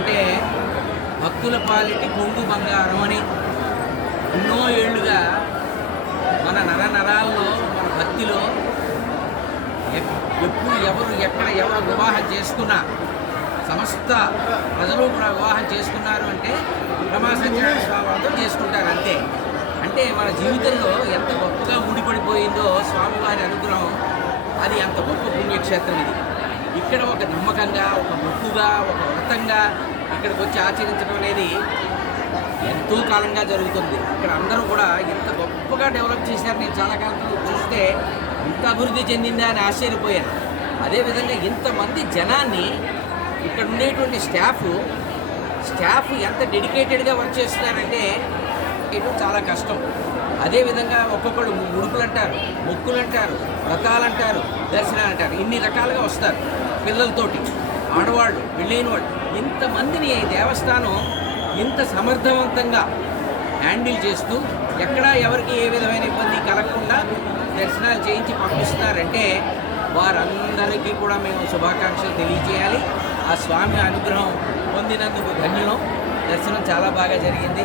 అంటే భక్తుల పాలిటి కొంగు బంగారం అని ఎన్నో ఏళ్ళుగా మన నరాల్లో మన భక్తిలో ఎప్పుడు ఎవరు ఎక్కడ ఎవరు వివాహం చేసుకున్నా సమస్త ప్రజలు కూడా వివాహం చేసుకున్నారు అంటే రమా సత్యనారాయణ స్వామి వారితో చేసుకుంటారు అంతే. అంటే మన జీవితంలో ఎంత గొప్పగా ముడిపడిపోయిందో స్వామివారి అనుగ్రహం, అది అంత గొప్ప పుణ్యక్షేత్రం ఇది. ఇక్కడ ఒక నమ్మకంగా, ఒక మొక్కుగా, ఒక వ్రతంగా ఇక్కడికి వచ్చి ఆచరించడం అనేది ఎంతో కాలంగా జరుగుతుంది. ఇక్కడ అందరూ కూడా ఎంత గొప్పగా డెవలప్ చేశారు. నేను చాలా కాలం చూస్తే ఇంత అభివృద్ధి చెందిందా అని ఆశ్చర్యపోయాను. అదేవిధంగా ఇంతమంది జనాన్ని ఇక్కడ ఉండేటువంటి స్టాఫ్ ఎంత డెడికేటెడ్గా వర్క్ చేస్తున్నారంటే ఇటు చాలా కష్టం. అదేవిధంగా ఒక్కొక్కడు ముడుపులు అంటారు, మొక్కులు అంటారు, వ్రతాలు అంటారు, దర్శనాలు అంటారు, ఇన్ని రకాలుగా వస్తారు. పిల్లలతోటి, ఆడవాళ్ళు, పెళ్ళైన వాళ్ళు, ఇంతమందిని దేవస్థానం ఇంత సమర్థవంతంగా హ్యాండిల్ చేస్తూ ఎక్కడా ఎవరికి ఏ విధమైన ఇబ్బంది కలగకుండా దర్శనాలు చేయించి పంపిస్తున్నారంటే వారందరికీ కూడా మేము శుభాకాంక్షలు తెలియజేయాలి. ఆ స్వామి అనుగ్రహం పొందినందుకు ధన్యులం. దర్శనం చాలా బాగా జరిగింది.